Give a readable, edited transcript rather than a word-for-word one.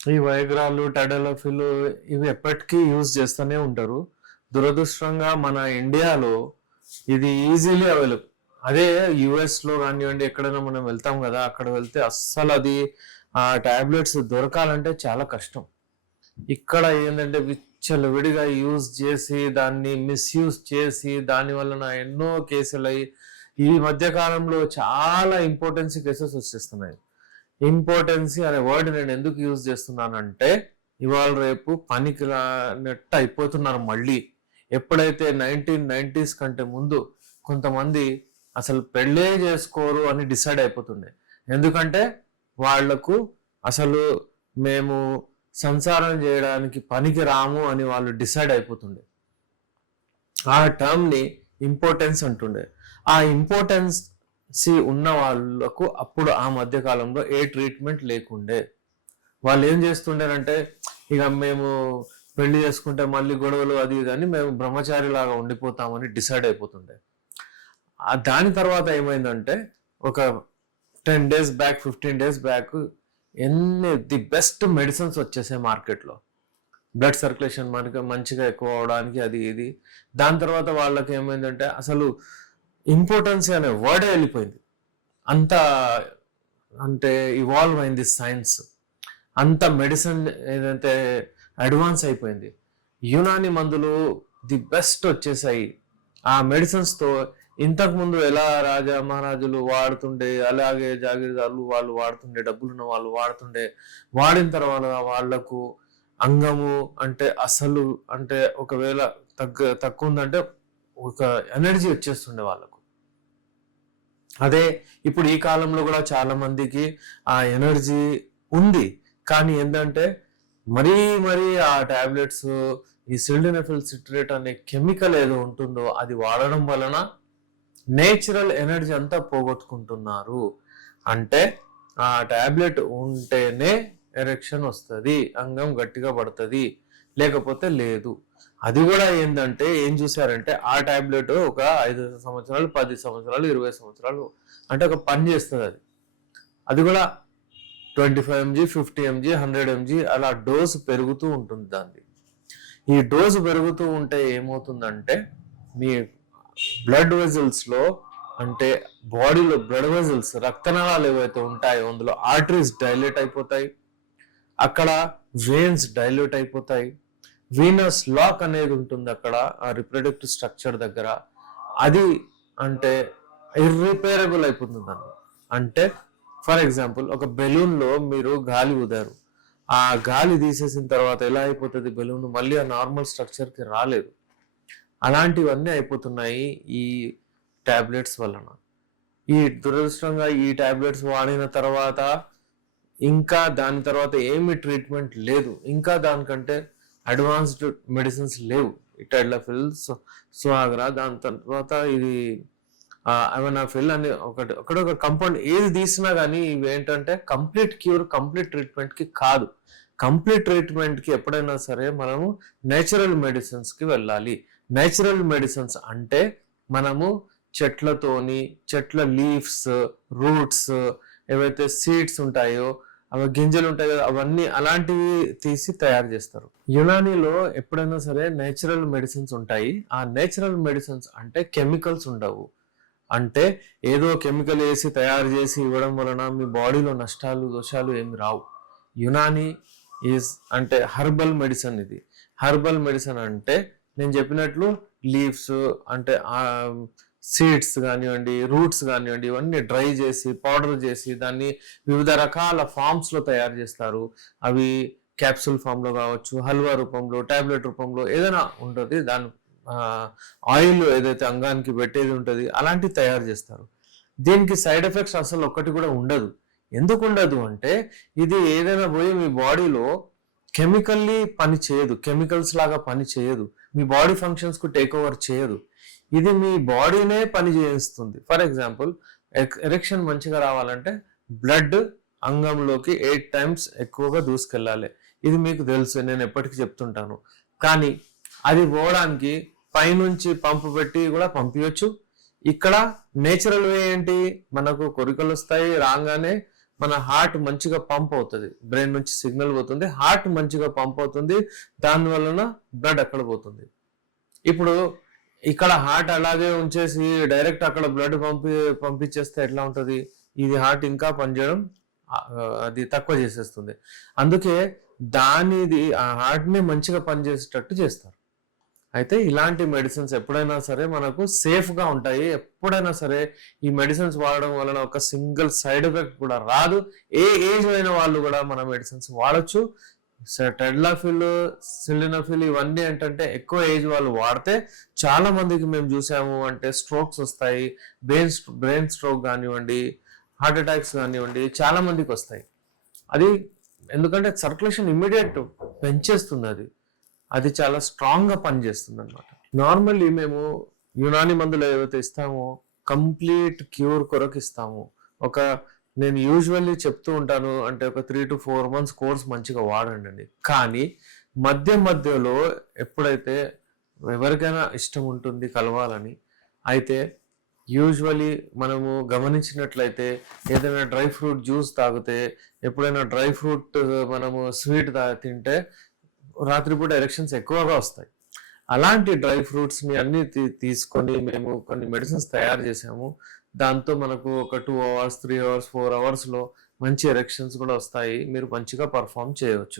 ఈ వైగ్రాలు, టడలోఫిల్ ఇవి ఎప్పటికీ యూజ్ చేస్తూనే ఉంటారు. దురదృష్టంగా మన ఇండియాలో ఇది ఈజీలీ అవైలబుల్. అదే యుఎస్ లో కానివ్వండి, ఎక్కడైనా మనం వెళ్తాం కదా, అక్కడ వెళ్తే అస్సలు అది ఆ టాబ్లెట్స్ దొరకాలంటే చాలా కష్టం. ఇక్కడ ఏంటంటే విచ్చలవిడిగా యూజ్ చేసి దాన్ని మిస్యూజ్ చేసి దాని వలన ఎన్నో కేసులు అయ్యి ఈ మధ్య కాలంలో చాలా ఇంపార్టెన్సీ కేసెస్ వచ్చేస్తున్నాయి. ఇంపార్టెన్సీ అనే వర్డ్ నేను ఎందుకు యూజ్ చేస్తున్నానంటే ఇవాళ రేపు పనికి రానట్టు అయిపోతున్నారు మళ్ళీ. ఎప్పుడైతే 1990s కంటే ముందు కొంతమంది అసలు పెళ్ళే చేసుకోరు అని డిసైడ్ అయిపోతుండే. ఎందుకంటే వాళ్లకు అసలు మేము సంసారం చేయడానికి పనికి రాము అని వాళ్ళు డిసైడ్ అయిపోతుండే. ఆ టర్మ్ ని ఇంపార్టెన్స్ అంటుండే. ఆ ఇంపార్టెన్సీ ఉన్న వాళ్ళకు అప్పుడు ఆ మధ్య కాలంలో ఏ ట్రీట్మెంట్ లేకుండే. వాళ్ళు ఏం చేస్తుండేనంటే ఇక మేము పెళ్లి చేసుకుంటే మళ్ళీ గొడవలు అది ఇది అని మేము బ్రహ్మచారి లాగా ఉండిపోతామని డిసైడ్ అయిపోతుండే. దాని తర్వాత ఏమైందంటే ఒక 10 days back 15 days back the best medicines వచ్చేసాయి మార్కెట్లో. బ్లడ్ సర్క్యులేషన్ మనకి మంచిగా ఎక్కువ అవడానికి అది ఇది. దాని తర్వాత వాళ్ళకి ఏమైందంటే అసలు ఇంపార్టెన్సీ అనే వర్డే వెళ్ళిపోయింది. అంత అంటే ఇవాల్వ్ అయింది సైన్స్, అంత మెడిసిన్ ఏదైతే అడ్వాన్స్ అయిపోయింది. యునాని మందులు ది బెస్ట్ వచ్చేసాయి. ఆ మెడిసిన్స్తో ఇంతకుముందు ఎలా రాజా మహారాజులు వాడుతుండే, అలాగే జాగీర్దారులు వాళ్ళు వాడుతుండే, డబ్బులున్న వాళ్ళు వాడుతుండే. వాడిన తర్వాత వాళ్లకు అంగము అంటే అసలు అంటే ఒకవేళ తక్కువ ఉందంటే ఒక ఎనర్జీ వచ్చేస్తుండే వాళ్ళకు. అదే ఇప్పుడు ఈ కాలంలో కూడా చాలా మందికి ఆ ఎనర్జీ ఉంది, కానీ ఏంటంటే మరీ ఆ టాబ్లెట్స్, ఈ సిల్డెనఫిల్ సిట్రేట్ అనే కెమికల్ ఏదో ఉంటుందో అది వాడడం వలన నేచురల్ ఎనర్జీ అంతా పోగొట్టుకుంటున్నారు. అంటే ఆ టాబ్లెట్ ఉంటేనే ఎరెక్షన్ వస్తుంది, అంగం గట్టిగా పడుతుంది, లేకపోతే లేదు. అది కూడా ఏంటంటే ఏం చూసారంటే ఆ టాబ్లెట్ ఒక 5 సంవత్సరాలు 10 సంవత్సరాలు 20 సంవత్సరాలు అంటే ఒక పని చేస్తుంది. అది కూడా 25 mg 50 mg 100 mg అలా డోసు పెరుగుతూ ఉంటుంది దాన్ని. ఈ డోసు పెరుగుతూ ఉంటే ఏమవుతుందంటే మీ బ్లడ్ వెజల్స్ లో అంటే బాడీలో బ్లడ్ వెజల్స్ రక్తనాళాలు ఏవైతే ఉంటాయో అందులో ఆర్టరీస్ డైలేట్ అయిపోతాయి, అక్కడ వెయిన్స్ డైల్యూట్ అయిపోతాయి, వీనస్ లాక్ అనేది ఉంటుంది అక్కడ ఆ రిప్రొడక్టివ్ స్ట్రక్చర్ దగ్గర. అది అంటే ఇర్రిపేరబుల్ అయిపోతుంది. అంటే ఫర్ ఎగ్జాంపుల్ ఒక బెలూన్ లో మీరు గాలి ఊదారు, ఆ గాలి తీసేసిన తర్వాత ఎలా అయిపోతుంది బెలూన్, మళ్ళీ ఆ నార్మల్ స్ట్రక్చర్ కి రాలేదు. అలాంటివన్నీ అయిపోతున్నాయి ఈ టాబ్లెట్స్ వలన. ఈ దురదృష్టంగా ఈ టాబ్లెట్స్ వాడిన తర్వాత ఇంకా దాని తర్వాత ఏమి ట్రీట్మెంట్ లేదు, ఇంకా దానికంటే అడ్వాన్స్డ్ మెడిసిన్స్ లేవు. టెడ్లఫిల్, సుహాగ్రా, దాని తర్వాత ఇది అవనాఫిల్ అని ఒకటి కంపౌండ్ ఏది తీసినా కానీ ఇవి ఏంటంటే కంప్లీట్ క్యూర్, కంప్లీట్ ట్రీట్మెంట్ కి కాదు. కంప్లీట్ ట్రీట్మెంట్ కి ఎప్పుడైనా సరే మనము నేచురల్ మెడిసిన్స్ కి వెళ్ళాలి. నేచురల్ మెడిసిన్స్ అంటే మనము చెట్లతోని, చెట్ల లీవ్స్, రూట్స్, ఏవైతే సీడ్స్ ఉంటాయో అవి గింజలు ఉంటాయి కదా, అవన్నీ అలాంటివి తీసి తయారు చేస్తారు. యునానీలో ఎప్పుడైనా సరే నేచురల్ మెడిసిన్స్ ఉంటాయి. ఆ నేచురల్ మెడిసిన్స్ అంటే కెమికల్స్ ఉండవు. అంటే ఏదో కెమికల్ వేసి తయారు చేసి ఇవ్వడం వలన మీ బాడీలో నష్టాలు దోషాలు ఏమి రావు. యునానీ ఈజ్ అంటే హర్బల్ మెడిసిన్. ఇది హర్బల్ మెడిసిన్ అంటే నేను చెప్పినట్లు లీవ్స్ అంటే సీడ్స్ కానివ్వండి, రూట్స్ కానివ్వండి, ఇవన్నీ డ్రై చేసి పౌడర్ చేసి దాన్ని వివిధ రకాల ఫామ్స్ లో తయారు చేస్తారు. అవి క్యాప్సూల్ ఫామ్ లో కావచ్చు, హల్వా రూపంలో, టాబ్లెట్ రూపంలో ఏదైనా ఉంటుంది. దాని ఆయిల్ ఏదైతే అంగానికి పెట్టేది ఉంటుంది అలాంటివి తయారు చేస్తారు. దీనికి సైడ్ ఎఫెక్ట్స్ అసలు ఒక్కటి కూడా ఉండదు. ఎందుకు ఉండదు అంటే ఇది ఏదైనా పోయి మీ బాడీలో కెమికల్లీ పని చేయదు, కెమికల్స్ లాగా పని చేయదు, మీ బాడీ ఫంక్షన్స్ కు టేక్ ఓవర్ చేయదు. ఇది మీ బాడీనే పని చేస్తుంది. ఫర్ ఎగ్జాంపుల్ ఎరెక్షన్ మంచిగా రావాలంటే బ్లడ్ అంగంలోకి 8 times ఎక్కువగా దూసుకెళ్ళాలి. ఇది మీకు తెలుసు, నేను ఎప్పటికీ చెప్తుంటాను. కానీ అది పోవడానికి పైనుంచి పంపు పెట్టి కూడా పంపించవచ్చు. ఇక్కడ నేచురల్ వే ఏంటి, మనకు కొరికలు వస్తాయి, రాగానే మన హార్ట్ మంచిగా పంప్ అవుతుంది, బ్రెయిన్ నుంచి సిగ్నల్ పోతుంది, హార్ట్ మంచిగా పంప్ అవుతుంది, దాని వలన బ్లడ్ అక్కడ పోతుంది. ఇప్పుడు ఇక్కడ హార్ట్ అలాగే ఉంచేసి డైరెక్ట్ అక్కడ బ్లడ్ పంపించేస్తే ఎట్లా ఉంటుంది? ఇది హార్ట్ ఇంకా పనిచేయడం అది తక్కువ చేసేస్తుంది. అందుకే దానిది ఆ హార్ట్ ని మంచిగా పనిచేసేటట్టు చేస్తారు. అయితే ఇలాంటి మెడిసిన్స్ ఎప్పుడైనా సరే మనకు సేఫ్ గా ఉంటాయి. ఎప్పుడైనా సరే ఈ మెడిసిన్స్ వాడడం వలన ఒక సింగిల్ సైడ్ ఎఫెక్ట్ కూడా రాదు. ఏ ఏజ్ అయిన వాళ్ళు కూడా మన మెడిసిన్స్ వాడచ్చు. టెడ్లాఫిల్, సిల్డెనాఫిల్ ఇవన్నీ ఏంటంటే ఎక్కువ ఏజ్ వాళ్ళు వాడితే చాలా మందికి మేము చూసాము అంటే స్ట్రోక్స్ వస్తాయి, బ్రెయిన్ స్ట్రోక్ కానివ్వండి, హార్ట్ అటాక్స్ కానివ్వండి, చాలా మందికి వస్తాయి. అది ఎందుకంటే సర్క్యులేషన్ ఇమ్మీడియట్ పెంచేస్తుంది, అది చాలా స్ట్రాంగ్ గా పనిచేస్తుంది అనమాట. నార్మల్లీ మేము యునాని మందులు ఏవైతే ఇస్తామో కంప్లీట్ క్యూర్ కొరకు ఇస్తాము. నేను యూజువల్లీ చెప్తూ ఉంటాను అంటే ఒక 3 to 4 months కోర్స్ మంచిగా వాడండి. కానీ మధ్యలో ఎప్పుడైతే ఎవరికైనా ఇష్టం ఉంటుంది కలవాలని, అయితే యూజువలీ మనము గమనించినట్లయితే ఏదైనా డ్రై ఫ్రూట్ జ్యూస్ తాగితే, ఎప్పుడైనా డ్రై ఫ్రూట్ మనము స్వీట్ తింటే రాత్రిపూట ఎరెక్షన్స్ ఎక్కువగా వస్తాయి. అలాంటి డ్రై ఫ్రూట్స్ ని అన్ని తీసుకొని మేము కొన్ని మెడిసిన్స్ తయారు చేసాము. దాంతో మనకు ఒక 2 hours, 3 hours, 4 hours లో మంచి ఎరెక్షన్స్ కూడా వస్తాయి. మీరు మంచిగా పర్ఫామ్ చేయవచ్చు.